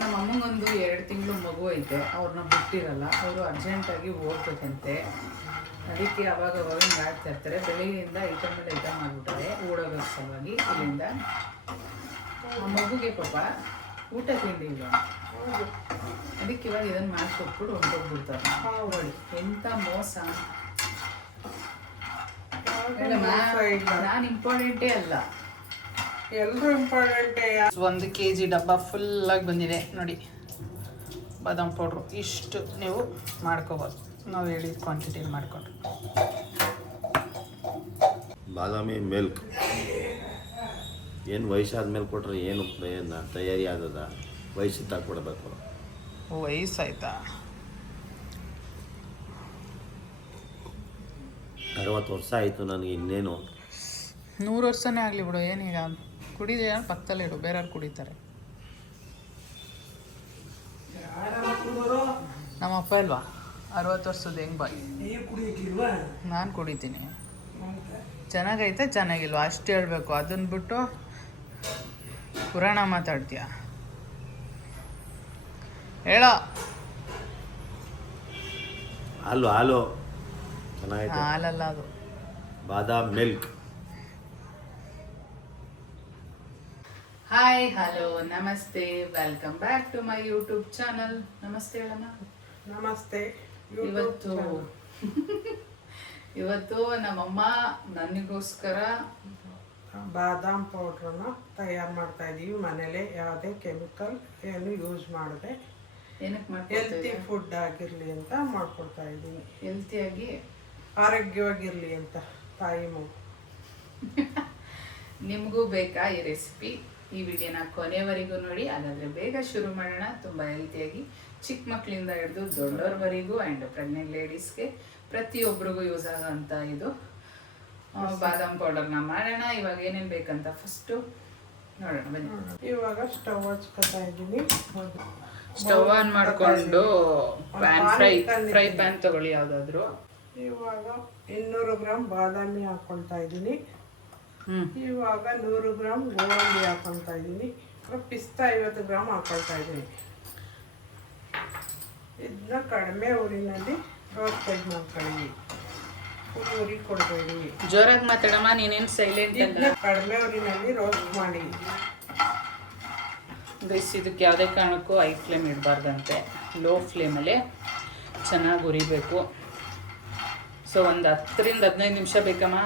ನಮ್ಮ ಅಮ್ಮಗೊಂದು 2 ತಿಂಗಳು ಮಗು ಐತೆ. ಅವ್ರನ್ನ ಬಿಟ್ಟಿರಲ್ಲ, ಅವರು ಅರ್ಜೆಂಟಾಗಿ ಹೋಗ್ಬೇಕಂತೆ. ಅದಕ್ಕೆ ಅವಾಗ ಹಿಂಗೆ ಆಡ್ತಾ ಇರ್ತಾರೆ. ಬೆಳಿಗ್ಗೆಯಿಂದ ಐಟಮ್ ಮೇಲೆ ಐಟಮ್ ಮಾಡಿಬಿಟ್ಟಾರೆ ಓಡೋಗೋದ್ರ ಸಲುವಾಗಿ. ಇಲ್ಲಿಂದ ಆ ಮಗುಗೆ ಪಾಪ ಊಟ ತಿಂಡಿ ಇಲ್ಲ. ಅದಕ್ಕೆ ಇವಾಗ ಇದನ್ನು ಮಾಡಿಕೊಟ್ಬಿಟ್ಟು ಹೊಂಟೋಗ್ಬಿಡ್ತಾರೆ. ನೋಡಿ ಎಂಥ ಮೋಸ. ನಾನು ಇಂಪಾರ್ಟೆಂಟೇ ಅಲ್ಲ, ಎಲ್ಲರೂ ಇಂಪಾರ್ಟೆಂಟೇ. 1 kg ಡಬ್ಬ ಫುಲ್ಲಾಗಿ ಬಂದಿದೆ ನೋಡಿ. ಬಾದಾಮ್ ಪೌಡ್ರು ಇಷ್ಟು ನೀವು ಮಾಡ್ಕೋಬೋದು, ನಾವು ಹೇಳಿದ ಕ್ವಾಂಟಿಟಿ ಮಾಡಿಕೊಂಡ್ರು. ಬಾದಾಮಿ ಮಿಲ್ಕ್ ಏನು ವಯಸ್ಸಾದ್ಮೇಲೆ ಕೊಟ್ಟರೆ ಏನು ಪ್ರಯೋಜನ? ತಯಾರಿ ಆದದ ವಯಸ್ಸು ತಗೊಡ್ಬೇಕು. ವಯಸ್ಸಾಯ್ತಾ? 60 ವರ್ಷ ಆಯಿತು ನನಗೆ. ಇನ್ನೇನು 100 ವರ್ಷನೇ ಆಗಲಿ ಬಿಡು. ಏನೀಗ ಕುಡಿದ ಪಕ್ಕದಲ್ಲೇ ಇಡು, ಬೇರೆಯವ್ರು ಕುಡಿತಾರೆ. ನಮ್ಮಪ್ಪ ಇಲ್ವಾ 60 ವರ್ಷದ ಹೆಂಗ್ ಬಾಯ್? ನಾನು ಕುಡಿತೀನಿ. ಚೆನ್ನಾಗೈತೆ ಚೆನ್ನಾಗಿಲ್ವಾ ಅಷ್ಟು ಹೇಳ್ಬೇಕು. ಅದನ್ನ ಬಿಟ್ಟು ಪುರಾಣ ಮಾತಾಡ್ತೀಯ? ಹೇಳೋ. ಹಾಲು ಚೆನ್ನಾಗೈತೆ. ಹಾಲಲ್ಲ ಅದು, ಬಾದಾಮ್ ಮಿಲ್ಕ್. ಹಾಯ್ ಹಲೋ ನಮಸ್ತೆ, welcome back to my YouTube channel. ನಮಸ್ತೆ ಹೇಳಮ್ಮ. ನಮಸ್ತೆ. ಇವತ್ತು ನಮ್ಮಮ್ಮ ನನಗೋಸ್ಕರ ಬಾದಾಮ್ ಪೌಡ್ರನ್ನ ತಯಾರು ಮಾಡ್ತಾ ಇದೀವಿ ಮನೇಲೆ. ಯಾವುದೇ ಕೆಮಿಕಲ್ ಏನು ಯೂಸ್ ಮಾಡದೆ ಏನಕ್ಕೆ ಹೆಲ್ತಿ ಫುಡ್ ಆಗಿರ್ಲಿ ಅಂತ ಮಾಡ್ಕೊಡ್ತಾ ಇದ್ದೀನಿ. ಹೆಲ್ತಿಯಾಗಿ ಆರೋಗ್ಯವಾಗಿರ್ಲಿ ಅಂತ ತಾಯಿ ಮಗು. ನಿಮಗೂ ಬೇಕಾ ಈ ರೆಸಿಪಿ? ಈ ವಿಡಿಯೋನ ಕೊನೆವರೆಗೂ ನೋಡಿ. ಹಾಗಾದರೆ ಬೇಗ ಶುರು ಮಾಡೋಣ. ತುಂಬ ಹೆಲ್ತಿಯಾಗಿ ಚಿಕ್ಕ ಮಕ್ಕಳಿಂದ ಹಿಡಿದು ದೊಡ್ಡವ್ರವರೆಗೂ ಆ್ಯಂಡ್ ಪ್ರೆಗ್ನೆಂಟ್ ಲೇಡೀಸ್ಗೆ ಪ್ರತಿಯೊಬ್ಬರಿಗೂ ಯೂಸ್ ಆಗೋಂಥ ಇದು ಬಾದಾಮ್ ಪೌಡರ್ನ ಮಾಡೋಣ. ಇವಾಗ ಏನೇನು ಬೇಕಂತ ಫಸ್ಟು ನೋಡೋಣ ಬನ್ನಿ. ಇವಾಗ ಸ್ಟವ್ ಹಚ್ಕೊತಾ ಇದ್ದೀನಿ. ಸ್ಟವ್ ಆನ್ ಮಾಡಿಕೊಂಡು ಫ್ರೈ ಪ್ಯಾನ್ ತಗೊಳ್ಳಿ ಯಾವುದಾದ್ರೂ. ಇವಾಗ 200 ಗ್ರಾಮ್ ಬಾದಾಮಿ ಹಾಕೊಳ್ತಾ ಇದ್ದೀನಿ. ಇವಾಗ 100 ಗ್ರಾಮ್ ಗೋಡಂಬಿ ಹಾಕೊಳ್ತಾ ಇದ್ದೀನಿ. ಪಿಸ್ತಾ 50 ಗ್ರಾಮ್ ಹಾಕೊಳ್ತಾ ಇದ್ದೀನಿ. ಇದನ್ನ ಕಡಿಮೆ ಊರಿನಲ್ಲಿ ರೋಸ್ಟ್ ಮಾಡ್ಕೊಳ್ಳಿ, ಫುಲ್ ಉರಿ ಕೊಡಬೇಡಿ. ಜೋರಾಗಿ ಮಾತಾಡಮ್ಮ, ನೀನೇನು ಸೈಲೆಂಟ್ ಅಲ್ಲ. ಕಡಿಮೆ ಊರಿನಲ್ಲಿ ರೋಸ್ಟ್ ಮಾಡಿ. ಇದಕ್ಕೆ ಯಾವುದೇ ಕಾರಣಕ್ಕೂ ಹೈ ಫ್ಲೇಮ್ ಇಡಬಾರ್ದಂತೆ, ಲೋ ಫ್ಲೇಮಲ್ಲೇ ಚೆನ್ನಾಗಿ ಉರಿಬೇಕು. ಸೊ ಒಂದು 10ರಿಂದ 15 ನಿಮಿಷ ಬೇಕಮ್ಮ.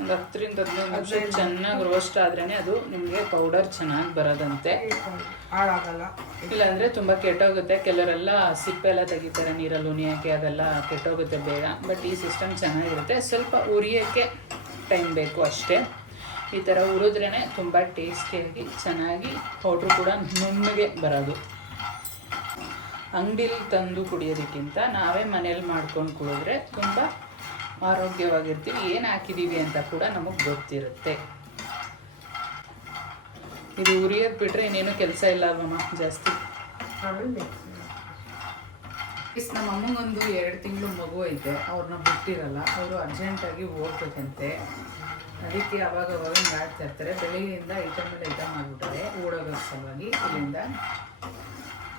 ಒಂದು 10ರಿಂದ 15 ನಿಮಿಷ ಚೆನ್ನಾಗಿ ರೋಸ್ಟ್ ಆದ್ರೇ ಅದು ನಿಮಗೆ ಪೌಡರ್ ಚೆನ್ನಾಗಿ ಬರೋದಂತೆ. ಹಾಳಾಗಲ್ಲ. ಇಲ್ಲಾಂದರೆ ತುಂಬ ಕೆಟ್ಟೋಗುತ್ತೆ. ಕೆಲವರೆಲ್ಲ ಸಿಪ್ಪೆಲ್ಲ ತೆಗಿತಾರೆ ನೀರಲ್ಲಿ ಉಣಿಯೋಕ್ಕೆ, ಅದೆಲ್ಲ ಕೆಟ್ಟೋಗುತ್ತೆ ಬೇಗ. ಬಟ್ ಈ ಸಿಸ್ಟಮ್ ಚೆನ್ನಾಗಿರುತ್ತೆ. ಸ್ವಲ್ಪ ಉರಿಯೋಕ್ಕೆ ಟೈಮ್ ಬೇಕು ಅಷ್ಟೇ. ಈ ಥರ ಹುರಿದ್ರೇ ತುಂಬ ಟೇಸ್ಟಿಯಾಗಿ ಚೆನ್ನಾಗಿ ಪೌಡ್ರು ಕೂಡ ನುಣ್ಣಗೆ ಬರೋದು. ಅಂಗಡಿಲಿ ತಂದು ಕುಡಿಯೋದಕ್ಕಿಂತ ನಾವೇ ಮನೇಲಿ ಮಾಡ್ಕೊಂಡು ಕುಡಿದ್ರೆ ತುಂಬ ಆರೋಗ್ಯವಾಗಿರ್ತೀವಿ. ಏನು ಹಾಕಿದ್ದೀವಿ ಅಂತ ಕೂಡ ನಮಗೆ ಗೊತ್ತಿರುತ್ತೆ. ಇದು ಉರಿಯೋದು ಬಿಟ್ಟರೆ ಇನ್ನೇನು ಕೆಲಸ ಇಲ್ಲ ಅಲ್ವಮ್ಮ ಜಾಸ್ತಿ. ನಮ್ಮ ಅಮ್ಮಗೊಂದು 2 ತಿಂಗಳು ಮಗು ಐತೆ. ಅವ್ರನ್ನ ಬಿಟ್ಟಿರಲ್ಲ, ಅವರು ಅರ್ಜೆಂಟಾಗಿ ಹೋಗ್ಬೇಕಂತೆ. ಅದಕ್ಕೆ ಅವಾಗ ಹಿಂಗೆ ಆಡ್ತಾ ಇರ್ತಾರೆ. ಬೆಳಿಗ್ಗೆಯಿಂದ ಐಟಮ್ ಮೇಲೆ ಐಟಮ್ ಮಾಡಿಬಿಟ್ಟಾರೆ ಓಡೋಗೋದ್ರ ಸಲುವಾಗಿ. ಇಲ್ಲಿಂದ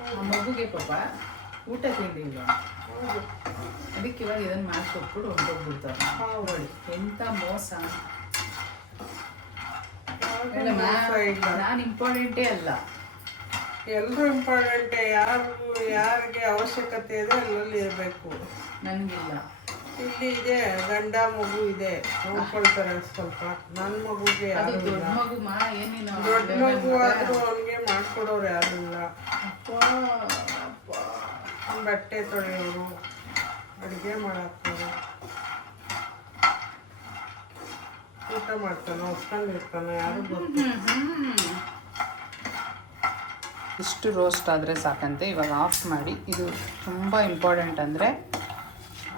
ಆ ಮಗುಗೆ ಪಾಪ ಊಟ ತಿಂಡಿ ಇಲ್ಲ. ಅದಕ್ಕೆ ಇವಾಗ ಇದನ್ನು ಮಾಡಿಕೊಟ್ಬಿಟ್ಟು ಹೊಂಟೋಗ್ಬಿಡ್ತಾರೆ. ನೋಡಿ ಎಂಥ ಮೋಸ. ನಾನು ಇಂಪಾರ್ಟೆಂಟೇ ಅಲ್ಲ, ಎಲ್ಲರೂ ಇಂಪಾರ್ಟೆಂಟೇ. ಯಾರಿಗೆ ಅವಶ್ಯಕತೆ ಇದೆ ಅಲ್ಲಲ್ಲಿ ಇರಬೇಕು. ನನಗಿಲ್ಲ. ಇಲ್ಲಿ ಇದೆ, ಗಂಡ ಮಗು ಇದೆ, ನೋಡ್ಕೊಳ್ತಾರೆ ಸ್ವಲ್ಪ. ನನ್ನ ಮಗುಗೆ ಯಾರು ಇಲ್ಲ. ದೊಡ್ಡ ಮಗು ಏನೇನು ದೊಡ್ಡ ಮಗು ಆದರೂ ಅವನಿಗೆ ಮಾಡ್ಕೊಡೋರು ಯಾರು ಇಲ್ಲ. ಬಟ್ಟೆ ತೊಳೆಯೋರು, ಅಡುಗೆ ಮಾಡಾಕ್ತಾರೆ, ಊಟ ಮಾಡ್ತಾನೆ, ಹೊಸ್ಕೊಂಡಿರ್ತಾನೆ, ಯಾರು ಗೊತ್ತು. ಇಷ್ಟು ರೋಸ್ಟ್ ಆದರೆ ಸಾಕಂತೆ. ಇವಾಗ ಆಫ್ ಮಾಡಿ. ಇದು ತುಂಬ ಇಂಪಾರ್ಟೆಂಟ್, ಅಂದರೆ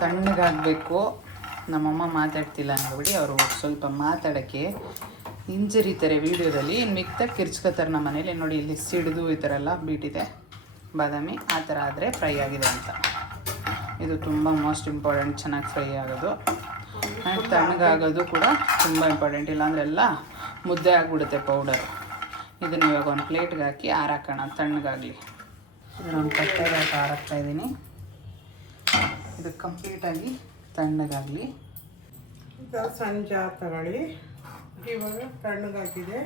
ತಣ್ಣಗಾಗಬೇಕು. ನಮ್ಮಮ್ಮ ಮಾತಾಡ್ತಿಲ್ಲ ಅಂದ್ಬಿಡಿ, ಅವರು ಸ್ವಲ್ಪ ಮಾತಾಡೋಕ್ಕೆ ಹಿಂಜರಿತಾರೆ ವೀಡಿಯೋದಲ್ಲಿ. ಇನ್ನು ಮಿಕ್ತಾಗ ಕಿರ್ಚ್ಕೋತಾರೆ ನಮ್ಮ ಮನೇಲಿ. ನೋಡಿ ಇಲ್ಲಿ ಸಿಡಿದು ಈ ಥರ ಎಲ್ಲ ಬೀಟಿದೆ ಬಾದಾಮಿ. ಆ ಥರ ಆದರೆ ಫ್ರೈ ಆಗಿದೆ ಅಂತ. ಇದು ತುಂಬ ಮೋಸ್ಟ್ ಇಂಪಾರ್ಟೆಂಟ್, ಚೆನ್ನಾಗಿ ಫ್ರೈ ಆಗೋದು. ಆ್ಯಂಡ್ ತಣ್ಣಗಾಗೋದು ಕೂಡ ತುಂಬ ಇಂಪಾರ್ಟೆಂಟ್. ಇಲ್ಲಾಂದ್ರೆ ಎಲ್ಲ ಮುದ್ದೆ ಆಗಿಬಿಡುತ್ತೆ ಪೌಡರ್. ಇದನ್ನು ಇವಾಗ ಒಂದು ಪ್ಲೇಟ್ಗೆ ಹಾಕಿ ಆರಾಕೋಣ, ತಣ್ಣಗಾಗಲಿ. ಇದನ್ನೊಂದು ತಟ್ಟೆಗೆ ಹಾಕಿ ಆರಾಕ್ತಾ ಇದ್ದೀನಿ. ಇದು ಕಂಪ್ಲೀಟಾಗಿ ತಣ್ಣಗಾಗಲಿ. ಈಗ ಸಣ್ಣ ಜಾರ್ ತಗೊಳ್ಳಿ. ಇವಾಗ ತಣ್ಣಗಾಕಿದೆ.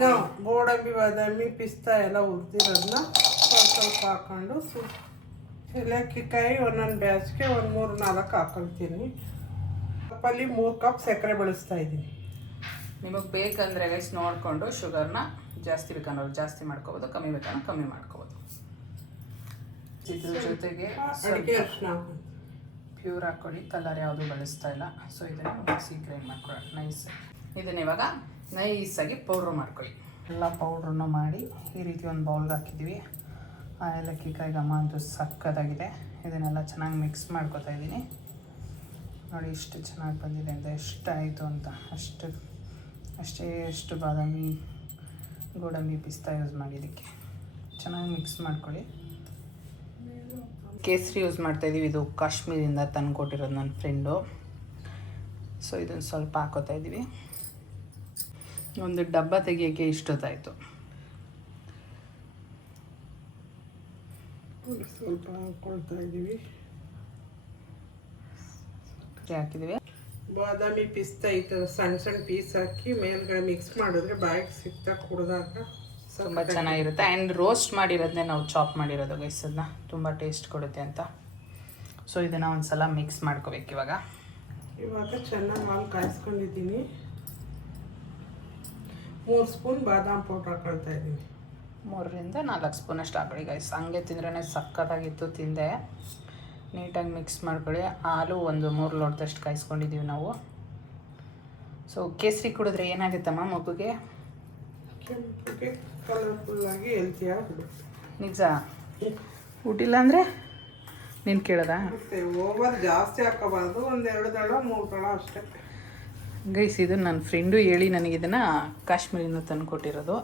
ನಾವು ಗೋಡಂಬಿ, ಬಾದಾಮಿ, ಪಿಸ್ತಾ ಎಲ್ಲ ಹುರಿದಿರೋದನ್ನ ಸ್ವಲ್ಪ ಹಾಕ್ಕೊಂಡು ಏಲಕ್ಕಿಕಾಯಿ ಒಂದೊಂದು ಬ್ಯಾಚ್ಗೆ ಒಂದು 3-4 ಹಾಕೊಳ್ತೀನಿ. ಕಪ್ಪಲ್ಲಿ 3 ಕಪ್ ಸಕ್ಕರೆ ಬಳಸ್ತಾ ಇದ್ದೀನಿ. ನಿಮಗೆ ಬೇಕಂದರೆ ಗೈಸ್ ನೋಡಿಕೊಂಡು ಶುಗರ್ನ ಜಾಸ್ತಿ ಬೇಕನ್ನೋರು ಜಾಸ್ತಿ ಮಾಡ್ಕೋಬೋದು, ಕಮ್ಮಿ ಬೇಕನ್ನೋ ಕಮ್ಮಿ ಮಾಡ್ಕೋಬೋದು. ಇದ್ರ ಜೊತೆಗೆ ಅಡುಗೆ ಅರಿಶಿನ ಹಾಕೊಂಡು ಪ್ಯೂರ್ ಹಾಕ್ಕೊಳ್ಳಿ, ಕಲರ್ ಯಾವುದು ಬಳಸ್ತಾ ಇಲ್ಲ. ಸೊ ಇದನ್ನು ಮಿಕ್ಸಿ ಗ್ರೈಂಡ್ ಮಾಡ್ಕೊಳ್ಳೋಣ ನೈಸ್. ಇದನ್ನ ಇವಾಗ ನೈಸಾಗಿ ಪೌಡ್ರ್ ಮಾಡ್ಕೊಳ್ಳಿ. ಎಲ್ಲ ಪೌಡ್ರನ್ನು ಮಾಡಿ ಈ ರೀತಿ ಒಂದು ಬೌಲ್ಗೆ ಹಾಕಿದ್ದೀವಿ. ಆ ಏಲಕ್ಕಿಕಾಯಿ ಘಮ ಅಂತೂ ಸಕ್ಕತ್ತಾಗಿದೆ. ಇದನ್ನೆಲ್ಲ ಚೆನ್ನಾಗಿ ಮಿಕ್ಸ್ ಮಾಡ್ಕೊತಾ ಇದ್ದೀನಿ. ನೋಡಿ ಎಷ್ಟು ಚೆನ್ನಾಗಿ ಬಂದಿದೆ ಅಂತ, ಎಷ್ಟಾಯಿತು ಅಂತ. ಎಷ್ಟು ಬಾದಾಮಿ, ಗೋಡಂಬಿ, ಪಿಸ್ತಾ ಯೂಸ್ ಮಾಡಿದ್ದಕ್ಕೆ ಚೆನ್ನಾಗಿ ಮಿಕ್ಸ್ ಮಾಡ್ಕೊಳ್ಳಿ. ಕೇಸರಿ ಯೂಸ್ ಮಾಡ್ತಾಯಿದ್ದೀವಿ. ಇದು ಕಾಶ್ಮೀರಿಂದ ತಂದು ಕೊಟ್ಟಿರೋದು ನನ್ನ ಫ್ರೆಂಡು. ಸೊ ಇದನ್ನು ಸ್ವಲ್ಪ ಹಾಕೋತಾ ಇದ್ದೀವಿ. ಒಂದು ಡಬ್ಬ ತೆಗಿಯೋಕ್ಕೆ ಇಷ್ಟೊತ್ತಾಯಿತು. ಸ್ವಲ್ಪ ಹಾಕ್ಕೊಳ್ತಾ ಇದ್ದೀವಿ. ಹಾಕಿದ್ದೀವಿ. ಬಾದಾಮಿ, ಪಿಸ್ತಾ ಈ ಥರ ಸಣ್ಣ ಸಣ್ಣ ಪೀಸ್ ಹಾಕಿ ಮೇಲ್ಗಡೆ ಮಿಕ್ಸ್ ಮಾಡಿದ್ರೆ ಬಾಯಿಗೆ ಸಿಕ್ತಾ ಕುಡ್ದಾಗ ತುಂಬ ಚೆನ್ನಾಗಿರುತ್ತೆ. ಆ್ಯಂಡ್ ರೋಸ್ಟ್ ಮಾಡಿರೋದನ್ನೇ ನಾವು ಚಾಪ್ ಮಾಡಿರೋದು ಗೈಸ್, ಅದನ್ನ ತುಂಬ ಟೇಸ್ಟ್ ಕೊಡುತ್ತೆ ಅಂತ. ಸೊ ಇದನ್ನು ಒಂದು ಸಲ ಮಿಕ್ಸ್ ಮಾಡ್ಕೋಬೇಕು. ಇವಾಗ ಚೆನ್ನಾಗಿ ಹಾಲು ಕಾಯಿಸ್ಕೊಂಡಿದ್ದೀನಿ. 3 ಸ್ಪೂನ್ ಬಾದಾಮ್ ಪೌಡ್ರ್ ಹಾಕೊಳ್ತಾ ಇದ್ದೀನಿ. 3-4 ಸ್ಪೂನಷ್ಟು ಹಾಕೊಳ್ಳಿ ಗೈಸ್. ಹಂಗೆ ತಿಂದ್ರೇ ಸಕ್ಕತ್ತಾಗಿತ್ತು. ತಿಂದೆ. ನೀಟಾಗಿ ಮಿಕ್ಸ್ ಮಾಡ್ಕೊಳ್ಳಿ. ಹಾಲು ಒಂದು 3 ಲೋಟದಷ್ಟು ಕಾಯಿಸ್ಕೊಂಡಿದ್ದೀವಿ ನಾವು. ಸೊ ಕೇಸರಿ ಕುಡಿದ್ರೆ ಏನಾಗುತ್ತಮ್ಮ ಮಗುಗೆ? ಕೆಂಪಗೆ ಕಲರ್ಫುಲ್ಲಾಗಿ ಹೆಲ್ತಿಯಾಗಿಬಿಡುತ್ತೆ. ನಿಜ. ಊಟಿಲ್ಲ ಅಂದರೆ ನೀನು ಕೇಳೋದಾ? ಮತ್ತು ಓವರ್ ಜಾಸ್ತಿ ಹಾಕೋಬಾರ್ದು. 1-2 ದಳ 3 ದಳ ಅಷ್ಟೇ ಗೈಸ್. ಇದು ನನ್ನ ಫ್ರೆಂಡು ಹೇಳಿ ನನಗಿದನ್ನು ಕಾಶ್ಮೀರಿಂದ ತಂದು ಕೊಟ್ಟಿರೋದು.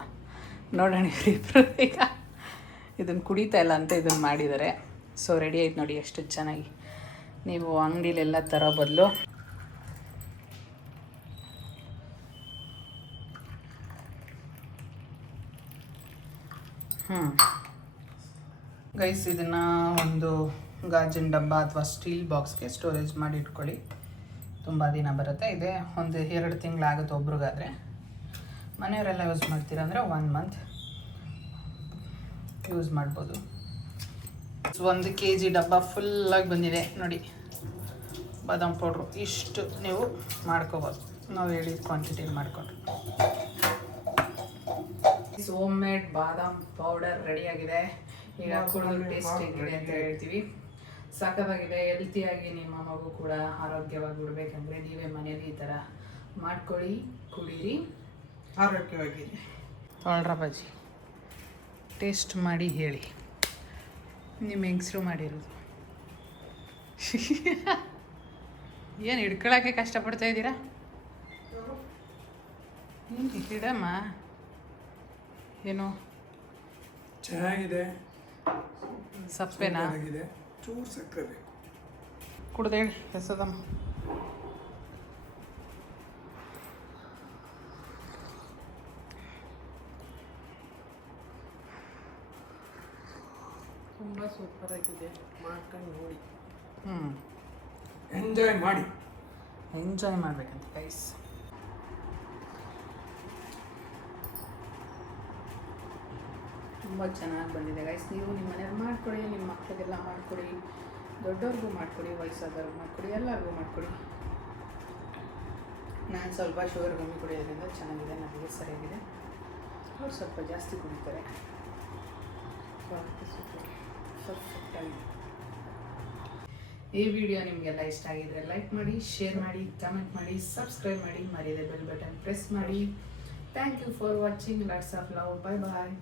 ನೋಡೋಣ ಇವರಿಬ್ಬರು ಈಗ ಇದನ್ನು ಕುಡಿತಾ ಇಲ್ಲ ಅಂತ ಇದನ್ನು ಮಾಡಿದ್ದಾರೆ. ಸೊ ರೆಡಿ ಆಯ್ತು ನೋಡಿ ಎಷ್ಟು ಚೆನ್ನಾಗಿ. ನೀವು ಅಂಗಡಿಲೆಲ್ಲ ತರೋ ಬದಲು ಗೈಸ್ ಇದನ್ನು ಒಂದು ಗಾಜಿನ ಡಬ್ಬ ಅಥವಾ ಸ್ಟೀಲ್ ಬಾಕ್ಸ್ಗೆ ಸ್ಟೋರೇಜ್ ಮಾಡಿ ಇಟ್ಕೊಳ್ಳಿ. ತುಂಬ ದಿನ ಬರುತ್ತೆ. ಇದೆ ಒಂದು 2 ತಿಂಗಳಾಗುತ್ತೆ ಒಬ್ರಿಗಾದರೆ. ಮನೆಯವರೆಲ್ಲ ಯೂಸ್ ಮಾಡ್ತೀರ ಅಂದರೆ 1 ಮಂತ್ ಯೂಸ್ ಮಾಡ್ಬೋದು. 1 kg ಡಬ್ಬ ಫುಲ್ಲಾಗಿ ಬಂದಿದೆ ನೋಡಿ ಬಾದಾಮ್ ಪೌಡ್ರು. ಇಷ್ಟು ನೀವು ಮಾಡ್ಕೋಬೋದು, ನಾವು ಹೇಳಿದ ಕ್ವಾಂಟಿಟಿಲಿ ಮಾಡಿಕೊಂಡ್ರು. ಹೋಮ್ ಮೇಡ್ ಬಾದಾಮ್ ಪೌಡರ್ ರೆಡಿಯಾಗಿದೆ. ಈಗ ಕುಡಿದು ಟೇಸ್ಟ್ ಹೇಗಿದೆ ಅಂತ ಹೇಳ್ತೀವಿ. ಸಖತ್ತಾಗಿದೆ. ಹೆಲ್ತಿಯಾಗಿ ನಿಮ್ಮ ಮಗು ಕೂಡ ಆರೋಗ್ಯವಾಗಿ ಬಿಡಬೇಕಂದ್ರೆ ನೀವೇ ಮನೇಲಿ ಈ ಥರ ಮಾಡ್ಕೊಳ್ಳಿ, ಕುಡೀರಿ, ಆರೋಗ್ಯವಾಗಿ. ತೊಳ್ರ ಬಜ್ಜಿ ಟೇಸ್ಟ್ ಮಾಡಿ ಹೇಳಿ. ನಿಮ್ಮ ಹೆಂಗಸರು ಮಾಡಿರೋದು ಏನು ಹಿಡ್ಕೊಳಕ್ಕೆ ಕಷ್ಟಪಡ್ತಾ ಇದ್ದೀರಾ? ಹಿಡಮ್ಮ. ಏನು ಚೆನ್ನಾಗಿದೆ. ಸಪ್ಪೆನಾ? ಚೂರು ಸಕ್ಕರೆ ಕುಡ್ದೇಳಿ ಹೆಸದಮ್ಮ. ತುಂಬ ಸೂಪರ್ ಆಗಿದೆ. ಮಾಡ್ಕೊಂಡು ನೋಡಿ, ಎಂಜಾಯ್ ಮಾಡಬೇಕಂತ ಗೈಸ್. ತುಂಬ ಚೆನ್ನಾಗಿ ಬಂದಿದೆ ಗೈಸ್. ನೀವು ನಿಮ್ಮ ಮನೇಲಿ ಮಾಡಿಕೊಡಿ, ನಿಮ್ಮ ಮಕ್ಕಳಿಗೆಲ್ಲ ಮಾಡಿಕೊಡಿ, ದೊಡ್ಡವ್ರಿಗೂ ಮಾಡಿಕೊಡಿ, ವಯಸ್ಸಾದವ್ರಿಗೆ ಮಾಡಿಕೊಡಿ, ಎಲ್ಲರಿಗೂ ಮಾಡಿಕೊಡಿ. ನಾನು ಸ್ವಲ್ಪ ಶುಗರ್ ಕಮ್ಮಿ ಕುಡಿಯೋದ್ರಿಂದ ಚೆನ್ನಾಗಿದೆ, ನನಗೆ ಸರಿಯಾಗಿದೆ. ಅವ್ರು ಸ್ವಲ್ಪ ಜಾಸ್ತಿ ಕುಡಿತಾರೆ. ಪರ್ಫೆಕ್ಟಾಗಿದೆ. ಈ ವಿಡಿಯೋ ನಿಮಗೆಲ್ಲ ಇಷ್ಟ ಆಗಿದ್ರೆ ಲೈಕ್ ಮಾಡಿ, ಶೇರ್ ಮಾಡಿ, ಕಮೆಂಟ್ ಮಾಡಿ, ಸಬ್ಸ್ಕ್ರೈಬ್ ಮಾಡಿ, ಮರೆಯದೆ ಬೆಲ್ ಬಟನ್ ಪ್ರೆಸ್ ಮಾಡಿ. Thank you for watching. Lots of love. Bye bye.